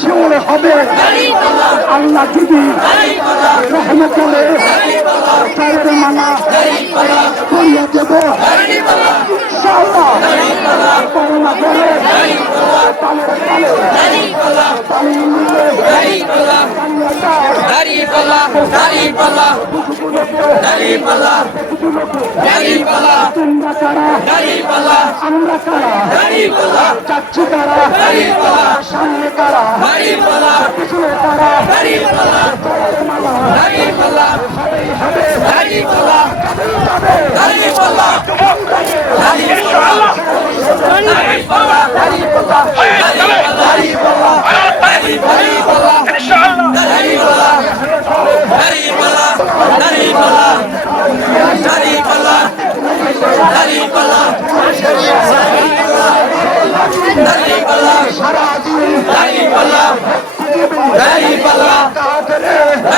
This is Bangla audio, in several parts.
শিওরে হবে। আল্লাহ যদি রহমত করে। তাদের মানা করিয়া দেব করোনা করে তালে তালে তালে মিলে দাঁড়িপাল্লা দাঁড়িপাল্লা দাঁড়িপাল্লা দাঁড়িপাল্লা তোমরা কারা দাঁড়িপাল্লা আমরা কারা দাঁড়িপাল্লা চাচ্ছি কারা দাঁড়িপাল্লা সামনে কারা দাঁড়িপাল্লা পিছনে কারা দাঁড়িপাল্লা মালা দাঁড়িপাল্লা হবে দাঁড়িপাল্লা দাঁড়িপাল্লা দাঁড়িপাল্লা দাঁড়িপাল্লা দাঁড়িপাল্লা দাঁড়িপাল্লা দাঁড়িপাল্লা দাঁড়িপাল্লা দাঁড়িপাল্লা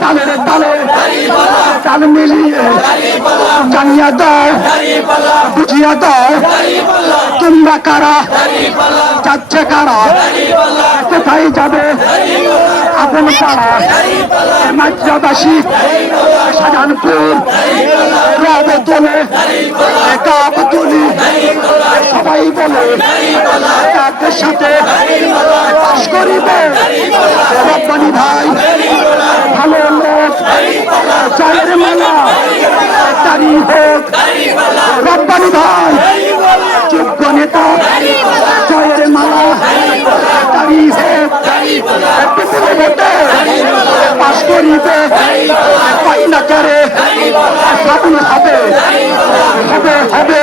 তালে তালে তাল মিলিয়ে জানিয়া দাও। বুঝিয়া দাও। তোমরা কারা? যাচ্ছে কারা? কোথায় যাবে? আপন কারা? মাজ্জাবাসী শাহজাহানপুর রবে তোলে কাপ তুলি সবাই বলে একের সাথে পাশ করিবে। রব্বানি ভাই, ভালো লোক চায়ের মালা তারি হোক রব্বানি ভাই, যোগ্য নেতা জয়ের মালা তারি হোক পাশ করিবে। পাই না সাবুন হবে হবে হবে।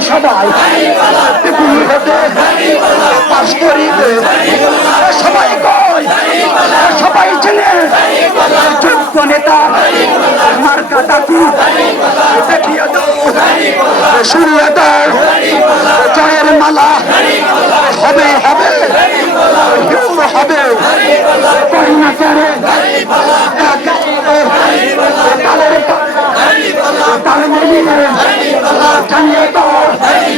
সবাই। বিপুল ভোটে সবাই কয় সবাই চেনে। যোগ্য নেতা, মার্কা ডাকু দেখিয়ে দাও জয়ের মালা। হবে হবে। হবে। কই না জানিয়ে দাও।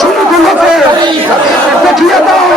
সংখ্যাগুলোকে দেখিয়ে দাও।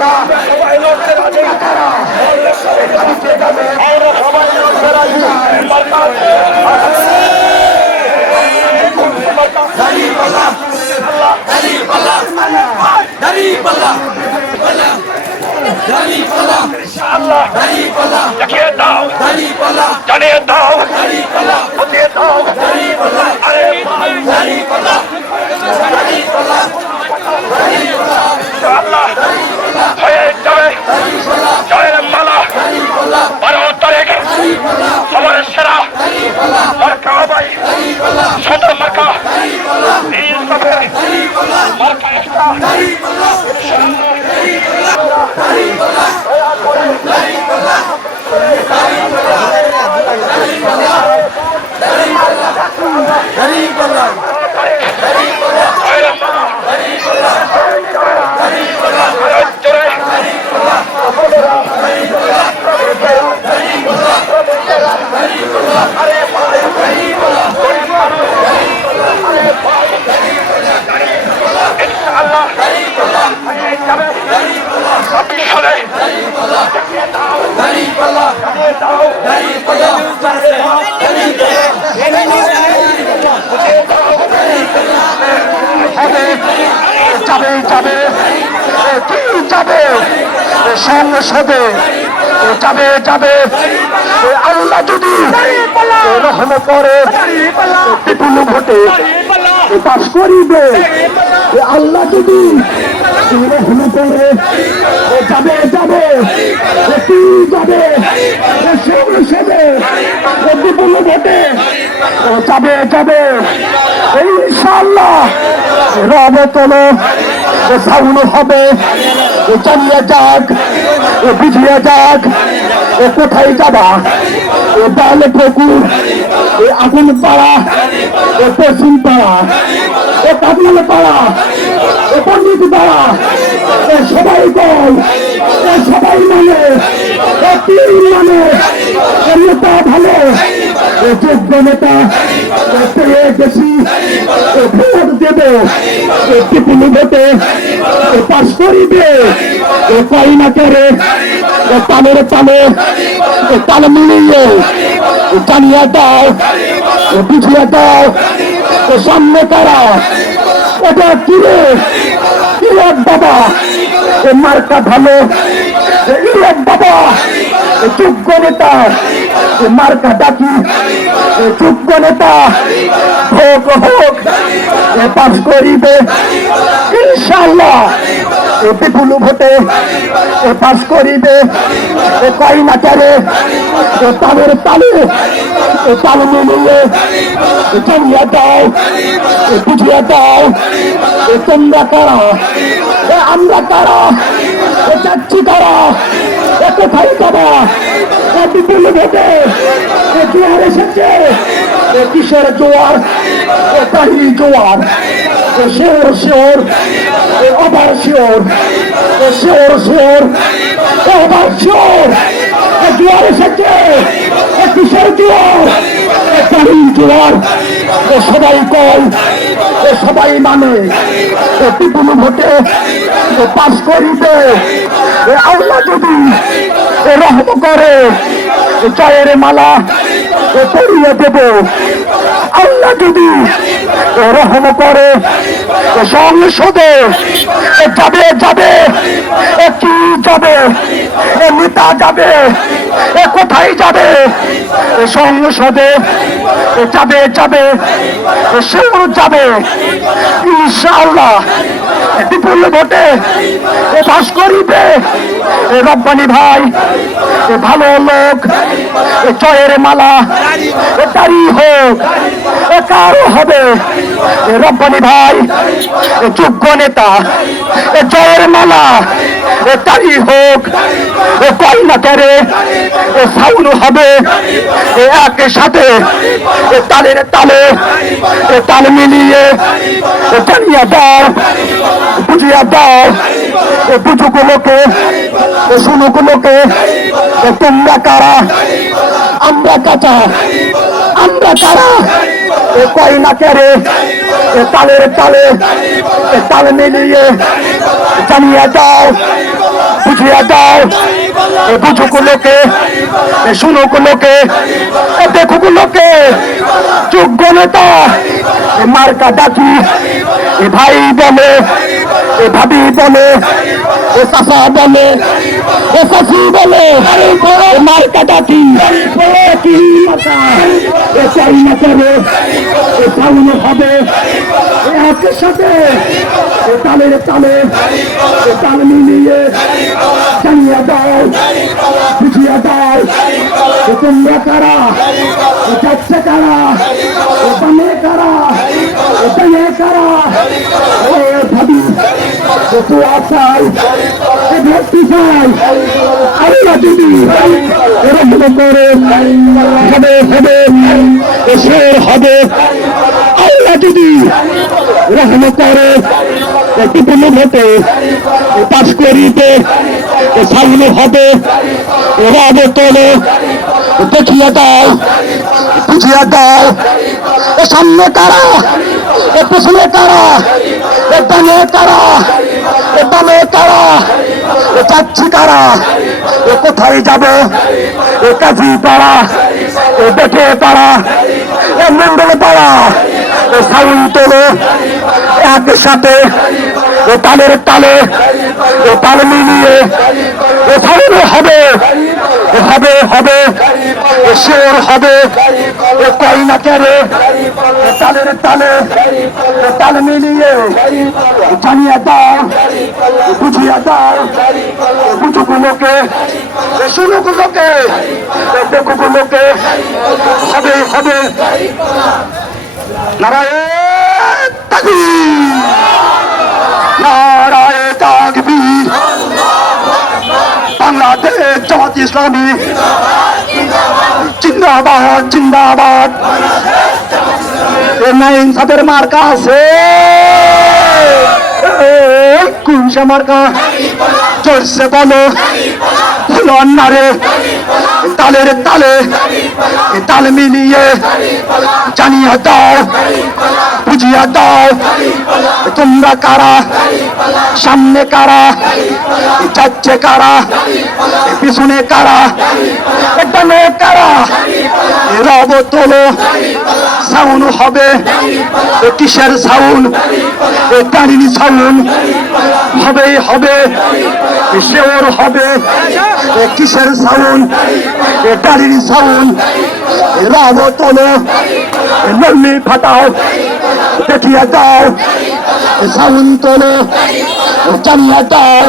নেতারা সবাই লড়তে রাজি আমরা সবাই লড়তে রাজি। জানিয়ে দাও। জানিয়ে দাও। আরে সংসদে এ যাবে যাবে। আল্লাহ যদি রহম করে বিপুল এ পাশ করিবে আল্লাহ যদি রহম করে যাবে যাবে কি যাবে সংসদে এ বিপুল ভোটে যাবে যাবে। ইনশাআল্লাহ রব তোলো। ও সাউন হবে। ও চালিয়ে যাক, ও বুঝিয়ে যাক, ও কোথায় যাবা? ও ডালে পুকুর, ও আগুন পাড়া, ও পশ্চিম পাড়া, ও কাবুল পাড়া, ও পণ্ডিত পাড়া। ও সবাই কল ও সবাই মানে ও তিন মানে নেতা ভালো ও যোগ্য নেতা। পেয়ে গেছি ভোট দেবে ও ভোটে পাশ করিবে ও না করে তালের তালে তাল মিলিয়ে জানিয়ে দাও বুঝিয়ে দাও সামনে কারা এটা কিরে ইরাক বাবা এ মার্কা ভালো ইরাক বাবা যোগ্য নেতা মার্কা ডাকি যোগ্য নেতা হোক হোক পাস করিবে ইনশাল্লাহ বিপুল ভোটে পাস করিবে কই না চারে তালের তালে তাল মিলিয়ে জানিয়ে দাও বুঝিয়ে দাও তোমরা কারা আমরা কারা, এ যাচ্ছি কারা কোথায় যাবা এ বিপুল ভোটে জোয়ার এসেছে। এ কিসের জোয়ার? এ তাহিরি জোয়ার? এ শেওর শেওর? এ অবার শেওর? এ শেওর শেওর? এ অবার শেওর? জোয়ার এসেছে। এ কিসের জোয়ার? এ তাহিরি জোয়ার। এ সবাই কল এ সবাই মানে। এ বিপুল ভোটে, এ পাস করিবে আল্লাহ যদি এ রহম করে। জয়ের মালা এ পরিয়ে দেব। আল্লাহ যদি এ রহম করে সংসদে যাবে যাবে, এ কি যাবে, এ নেতা যাবে, এ কোথায় যাবে, এ সংসদে যাবে যাবে সেও যাবে। ইনশাআল্লাহ বিপুল ভোটে এ পাস করিবে। এ রব্বানি ভাই, এ ভালো লোক, এ চয়ের মালা, এ তারি হোক, এ কারও হবে। এ রব্বানি ভাই, এ যোগ্য নেতা, এ জয়ের মালা। দাঁড়ি হোক কয় না করে এ সাউন হবে একের সাথে তালের তালে তাল মিলিয়ে, এ জানিয়ে দাও, বুঝিয়ে দাও লোকে এ তোমরা কারা? আমরা কাঁচা, আমরা কারা? কয় না কেরে তালের তালে তাল মিলিয়ে, জানিয়ে দাও বুঝিয়ে দাও। এ বুঝুক লোকে, এ শুনুক লোকে, এ দেখুক লোকে। যোগ্য নেতা, এ মার্কা ডাকি, এ ভাই বলে, এ ভাবি বলে, এ চাষা বলে, এ চাষি বলে, এ মার্কা ডাকি কি মাতা এ চাই না করে, এ চাউল হবে, এ একের সাথে, এ তালের তালে এ তাল মিলিয়ে দাও। বুঝিয়ে দাও। এ তোমরা কারা? এ যাচ্ছে কারা? ও বামে কারা? ও ডানে কারা? ও ভাবি ও তো আসাই করে হবে হবে, এ শের হবে। করে ভোটে পাশ করিতে সামনে হবে রব তোলে, দেখিয়ে দাও, বুঝিয়ে দাও। এ সামনে কারা এ পেছনে কারা এ ডানে কারা এ বামে কারা এ যাচ্ছি কারা এ কোথায় যাব? এ কাজী পাড়া এ বেটে পাড়া এ মন্ডল পাড়া এ সাউন তোলো একসাথে ও তালের তালে ও তাল মিলিয়ে ও সাউন হবে এ হবে হবে এ শের হবে এ কই না কেড়ে তালে এ তাল মিলিয়ে জানিয়ে দাও বুঝিয়ে দাও বুঝুগুলোকে শুনুগুলোকে দেখুগুলোকে হবে হবে। নারায়ণ নারায়ণ তাকবীর। বাংলাদেশ জামাত ইসলামী। জিন্দাবাদ জিন্দাবাদ এ নাইন সাদের মার্কা আছে কুমসা মার্কা চলছে বলো বলো অন্যারে তালের তালে এ তাল মিলিয়ে জানিয়ে দাও, বুঝিয়ে দাও, তোমরা কারা, সামনে কারা, যাচ্ছে কারা, পিছনে কারা ডানে কারা, রব তোলো সাউন্ড হবে কিসের সাউন্ড দাঁড়িনি সাউন্ড হবে হবে শেওর হবে কিসের সাউন্ড দাঁড়িনি সাউন্ড রব তোলো নল্লি ফাটাও, দেখিয়ে দাও এ সাউন্ড তোলো দাও,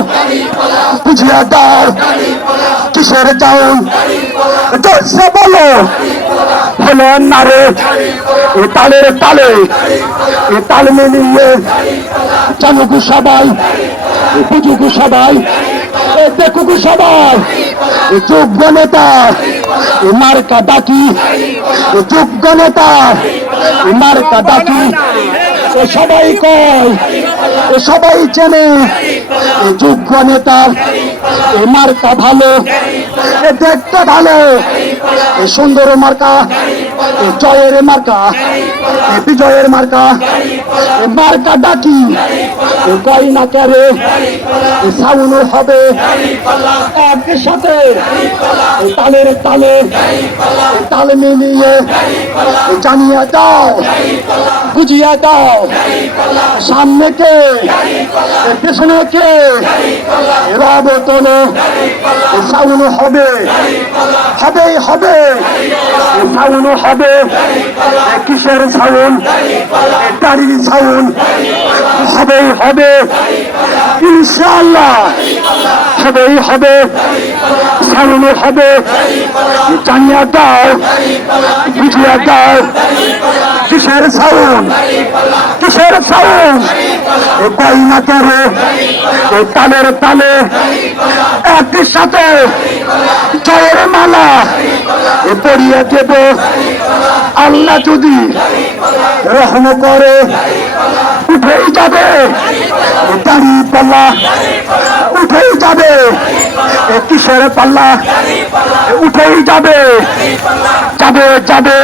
বুঝিয়ে দাও, কিসের দাউন জলসে বলো, হলো নারে, এ তালের তালে, এ তাল মিলিয়ে জানুকু সবাই বুঝুকু সবাই দেখুকু সবাই যোগ্য এ মার্কা ডাকি যোগ্য নেতা এ সবাই কয়, এ সবাই চেনে যোগ্য নেতার এ মার্কা ভালো, এ দেখতে ভালো, এ সুন্দর মার্কা, এ জয়ের মার্কা, এ বিজয়ের মার্কা, এ মার্কা ডাকি। কয় না কেরে সাউন হবে। একের সাথে এ তালের তালে তাল মিলিয়ে জানিয়ে দাও, বুঝিয়ে দাও, সামনে কে, পেছনে কে রব তোলো সাউন হবে। হবে এ সাউন হবে কিসের সাউন দাড়ির সাউন হবেই হবে। ইনশাআল্লাহ। হবেই হবে। সাউন হবে। জানিয়ে দাও, বুঝিয়ে দাও। কিসের সাউন কিসের সাউন এ কই না করে তালের তালে। একই সাথে জয়ের মালা পড়িয়ে দেব। আল্লাহ যদি রহম করে উঠেই যাবে। দাড়ি পাল্লা উঠেই যাবে। কিসের পাল্লা? উঠেই যাবে। যাবে যাবে,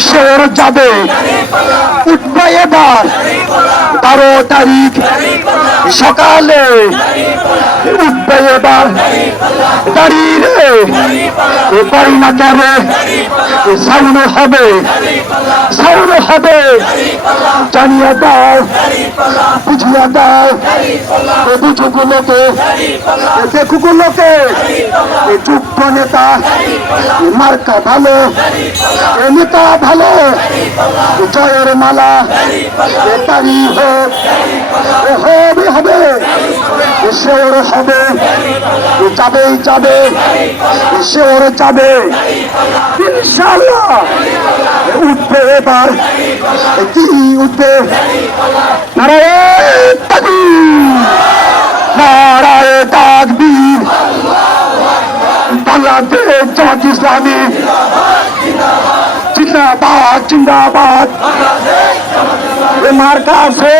শের যাবে। উঠবে এবার। বারো তারিখ সকালে উঠবে এবার। দাঁড়িয়ে পারি না যাবে সাউন্ড হবে সাউন্ড হবে। জানিয়ে দাও, বুঝিয়ে দাও বুঝুগুলোকে দেখুগুলোকে যোগ্য নেতা মার্কা ভালো, এ নেতা ভালো জয়ের মালা এ তারি হোক, এ হবে হবে এ শেওর হবে যাবেই যাবে এ শেওর যাবে ইনশাল্লাহ উঠবে এবার কি উঠবে, নারায়ণ তাকবীর নারায়ণ তাকবীর বাংলাদেশ জামাত ইসলামী জিন্দাবাদ জিন্দাবাদ এ মার্কা আছে